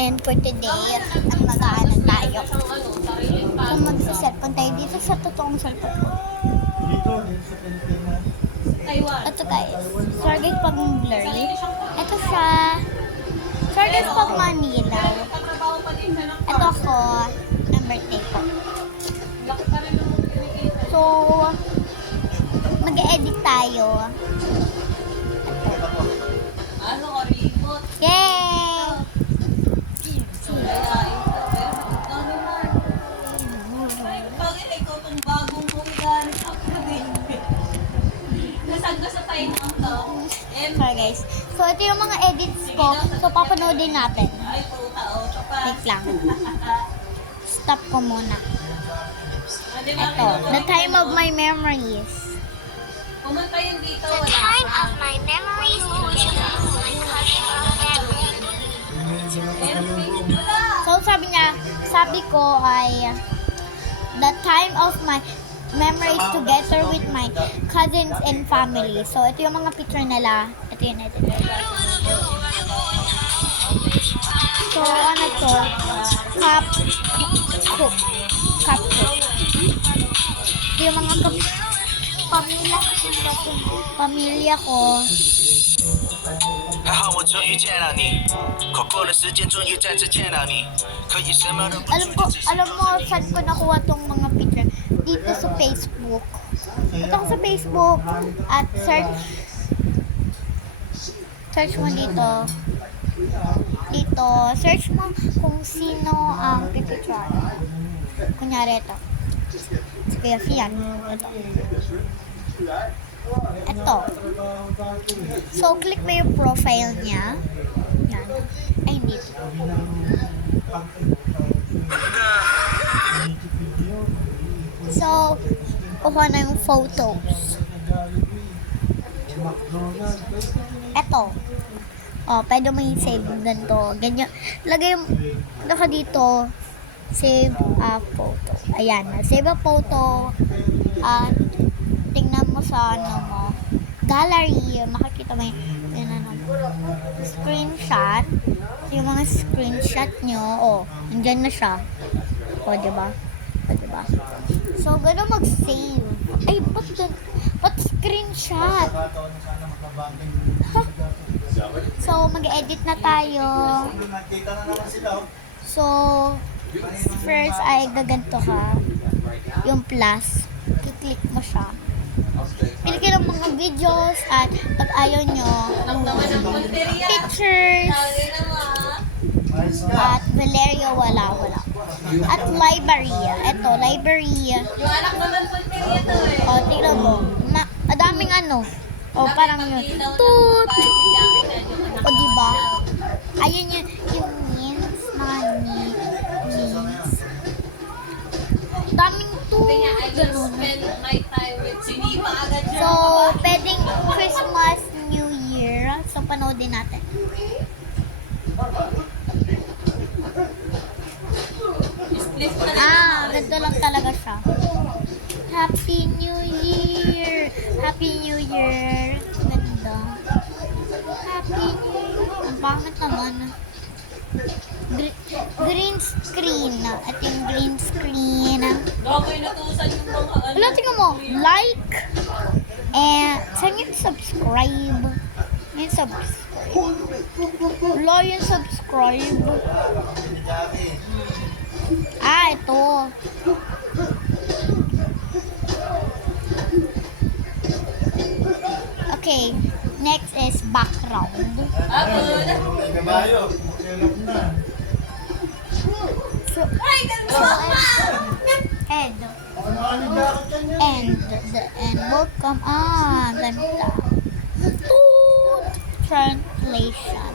And for today, ang mag-aano tayo. So magsa-cellphone tayo dito sa totoong cellphone ko. Ito guys. Sorry guys pag blurry. Ito siya. Sorry guys pag manilaw. Ito ako. Ang birthday ko. So, mag-edit tayo. Yay! Sorry guys. So, ito yung mga edits ko. So, papanoodin natin. Wait lang. Stop ko muna. Ito. The time of my memories. Pumunta yun dito. The time of my memories So, sabi ko ay the time of my memories together with my cousins and family. So, ito yung mga picture nila. Ito yun, ito. So, ano to? Cup cook. Ito yung mga pamilya ko. 还好我终于见到你，跨过了时间，终于再次见到你，可以什么都不做。 Alam mo, saan ko nakuha tong mga picture? Dito sa Facebook. Ito ko sa Facebook at search mo dito. Search mo kung sino ang pipicture. Kunyari ito. Si Kuya Fian. Ito. So, click mo yung profile niya. Yan. Ay, hindi. So, kuha na yung photos. Ito. Oh, pwede mo i-save ganito. Ganyan. Lagay yung naka dito. Save a photo. Ayan. Save a photo. At tingnan mo sa ano mo. Gallery. Makikita mo yung ano, screenshot. So, yung mga screenshot nyo. Oh, nandyan na siya. O, diba? So, gano'n mag-save. Ay, ba't screenshot? Huh? So, mag-edit na tayo. So, first ay gaganto ka. Yung plus. Kiklik mo siya. Pilikin ang mga videos at pag ayaw nyo, pictures. At Valeria, wala. At library. Ito, library. Yung anak naman po ito eh. O, tingnan mo. Adaming ano. O, parang yun. Toot! O, diba? Ayun yung means. Mga means. Daming toot. I will Ganun. spend my time with Sinipa agad siya. So, pwedeng Christmas, New Year. So, panoodin natin. Split na rin. Ganito lang talaga siya. Happy New Year! Happy New Year! Ganda. Happy New Year! Ang pangit naman. Green screen. At yung green screen. Gagoy natusan yung mga ano. Wala, tingnan mo. Like. And, saan yung subscribe? Yung subscribe. Wala yung subscribe. Ito. Okay. Next is background. So, end. The end will come on. Ganda. Translation.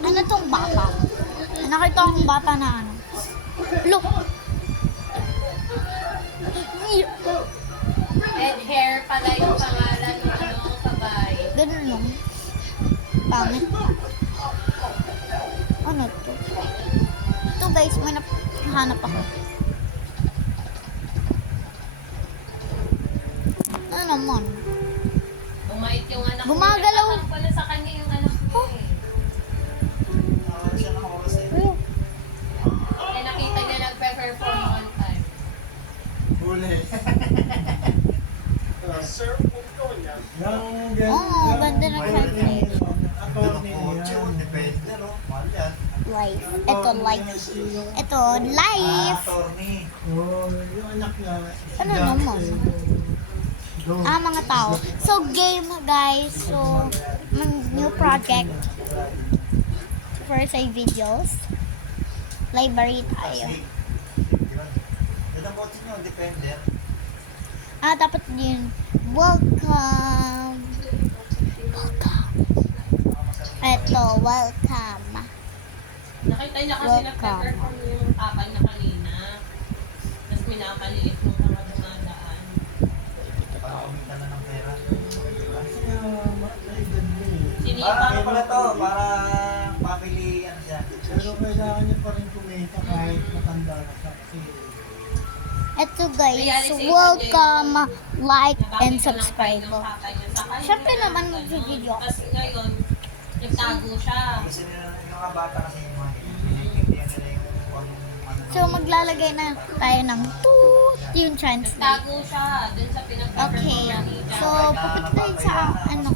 Ano tong bata? Nakita akong bata na ano. Look. And hair pala yung pangalan ng ano, kabay. Ganun lang. Pangit. Ano to? Ito guys, may nahanap ako. Ano naman? Bumait yung anak Gumagalaw. niya. Pala sa kanya yung anak niya eh. Siya lang ako kasi. uli. Oo, ganda ng translation. Attorney yan. Depende, no? Mahal yan. Life. Ito, life. Ito, life. Attorney. Oo, yung anak niya. Ano naman? Go. Mga tao. So, game, guys. So, new project. First ay videos. Library tayo. Yun. Yan ang bote nyo, depende. Dapat yun. Welcome. Ito, welcome. Nakita niya kasi nagpe-perform yung kapal na kanina. Tapos minamaliit mo mga dumadaan. Para kumita na ng pera. Kasi na-edad mo eh. Sinipa Para ano pala to? Para family, ano siya. Pero kailangan niya pa rin kumita kahit matanda na siya. Kasi Ito, guys. Welcome, like, and subscribe. Syempre naman mag-video. Tapos ngayon, nagtago siya. Kasi yung mga bata kasi yung mga pinitindihan nila yung kung ano. So, maglalagay na tayo ng toot yung translate. Nagtago siya dun sa pinag-perform Okay. kanina. So, pupunta tayo sa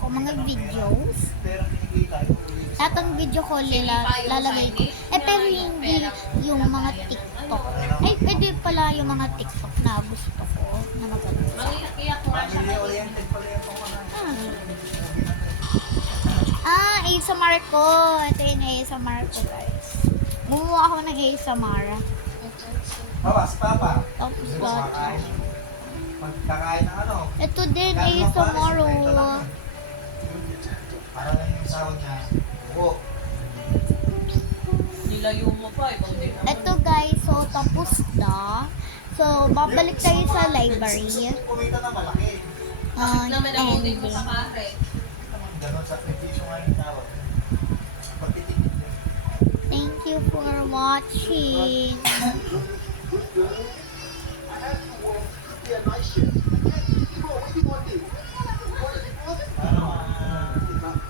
mga videos. Pero kinikita yung Lahat ng video ko lalagay ko. Pero hindi yung mga TikTok. Ay, pwede pala yung mga TikTok na gusto ko na maganda. Mangiyak-iyak nga siya family kanina. oriented pala yung mga ASMR ko. Ito yung ASMR ko, guys. Gumawa ako ng ASMR. Bawa, si Papa. Tapos Gusto lahat. makakain. Pagkakain ng ano. Ito din, kahit mga ASMR. pares, kwento lang yun. Para lang yung sahod niya. Oo. Nilayo mo pa, ikaw din. Ito, guys. So, tapos na. So, babalik tayo sa library. Kumita na malaki. Bakit naman nabunin mo Ending. sa kare? Ganon sa sakripisyo nga yung tawag. Pagtitigil din. Thank you for watching.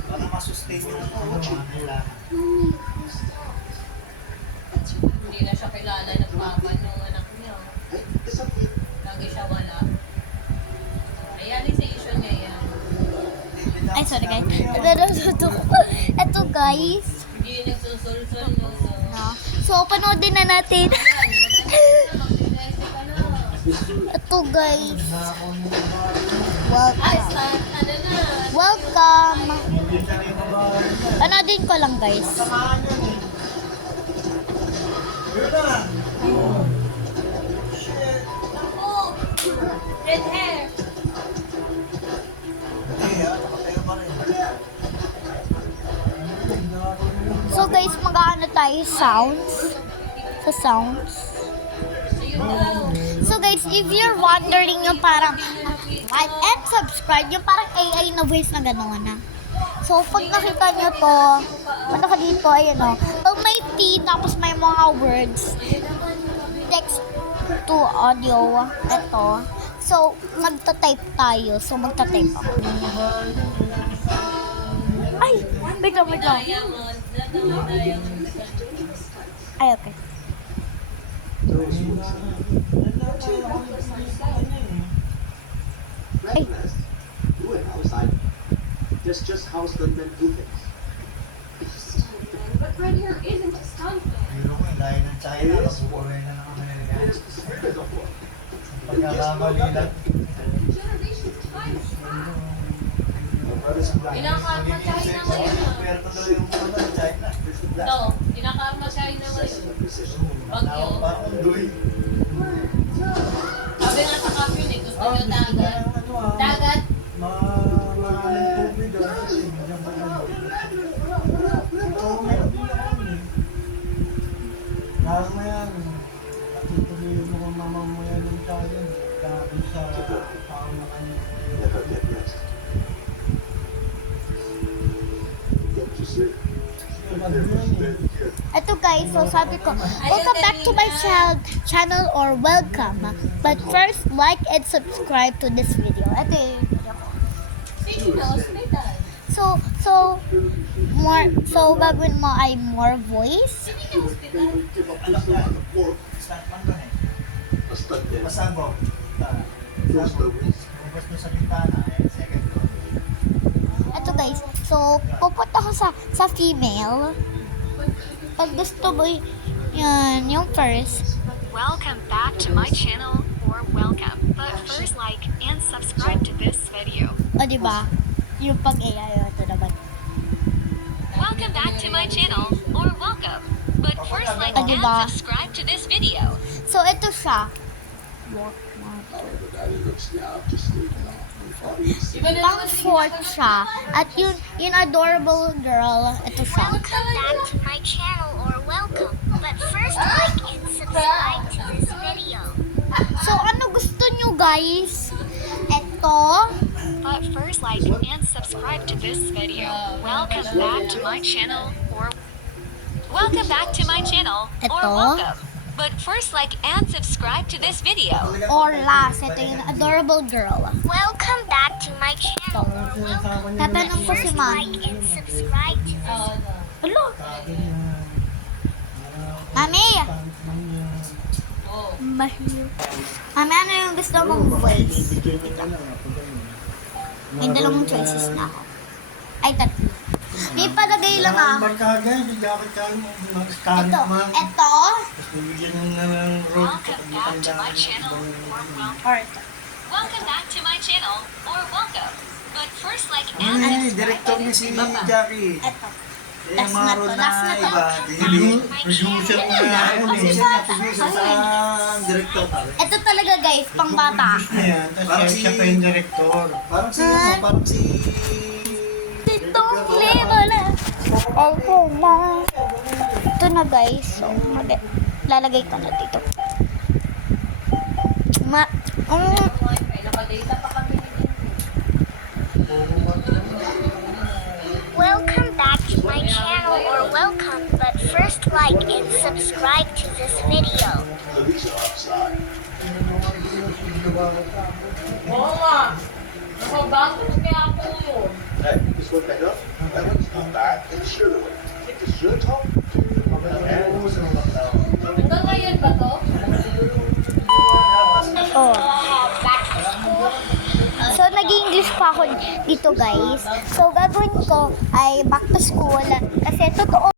Para masustain yung mga kailangan. Hindi na siya kilala ng papa nung anak niya. Lagi siya wala. Realization niya yan. Ay, sorry, guys. Ito, guys. Hindi yung nagsusulsul no. No? So, panoodin na natin. Mag-realize ka na. Ito, guys. Ay, Welcome. start. Ano na? Welcome. Panoodin ko lang, guys. samahan yan eh. Yun na. Shit. Oh! Red hair! Hindi ha, nakatayo pa rin. So, guys, mag-ano tayo sounds. Sa sounds. So yun daw. So, guys, if you're wondering yung parang like and subscribe, yung parang AI na voice na gano'n na. So, pag nakita nyo to, punta ka dito, ayun o. Pag may T, tapos may mga words, text to audio, ito. So, magta-type tayo. So, magta-type ako. Ay! Wait lang, wait lang. Diamond. Diamond. Ay, okay. Ay, Do it outside. Just how stuntmen do things. But red hair isn't a stunt man. Biro ko, layo ng China, nabubuhay na ng Amerikano. Pagkakamali lang. Generations time. Kinakarma China ngayon ah. Pwerto daw yung ano, China. Ito, kinakarma China ngayon. Bagyo. Undoy. Sabi nga sa caption eh, gusto nyo dagat. Dagat. Maraming tubig ah. Diyan ba yun? Oo, meron din ako eh. Lalo mo yan. Natutuloy mo kung mamamayan ng tayo. Dahil sa tao na kanya. Never get rest. Don't you sleep. ito guys, so sabi ko, welcome back to my channel or welcome. But first, like and subscribe to this video. Ito yung video ko. Sino na hospital? So gagawin mo ay more voice. Sino na hospital? Give up this line of work. Stuntman doon eh. A stuntman. Masago. Here's the risk. Bubas mo sa bintana, second floor. Ito guys, so pupunta ko sa female. Pag gusto mo, yan, yung first. Welcome back to my channel, or welcome. But first like and subscribe to this video. O, diba? Yung pag-AI, ito naman. Welcome back to my channel, or welcome. But first like Ah, and diba? subscribe to this video. So, ito siya. However bad it looks now, just stay calm. The audience Iba na Pang naman fourth siya. At yung adorable girl, ito siya. Welcome back to my channel, or welcome. But first like and subscribe to this video. So, ano gusto nyo guys? Ito. But first like and subscribe to this video. Welcome back to my channel, or welcome back to my channel, or Ito. welcome. But first like and subscribe to this video. Or last, ito yung adorable girl. Welcome back to my channel. Tatanong ko si ma'am. and subscribe to this. Hello? Mami! Oh. Mahirap. Mami, ano yung gusto mong voice? May dalawang choices na ako. Ay, tatlo. May palagay lang ah. Number ka agad, jacket ka, mag-scan Ito. man. Ito. Tapos bibigyan mo na ng road Welcome back to my channel, or welcome. Or ito. Welcome back to my channel, or welcome. But first like and Ano eh, subscribe director to niya this si video. Jackie. Ito. Eh, yung mga road na Last na to. iba, producer na yun eh. Producer sa director. Ito talaga guys, pang bata. Ayan, tapos Parang siya si- pa yung director. Parang si, ano, parang si... Itong level na. Ito na. Ito na guys. So, lalagay ko na dito. Nakadata pa kami. Welcome back to my channel, or welcome. But first like and subscribe to this video. These are outside. Oo nga. Nakabastos kaya ako yun. Hey, this one better? That one's not bad. Take the shirt away. Take the shirt off. Hanggang ngayon ba to? Oh. So, nag-English pa ako dito guys. So, gagawin ko ay back to school. Kasi totoo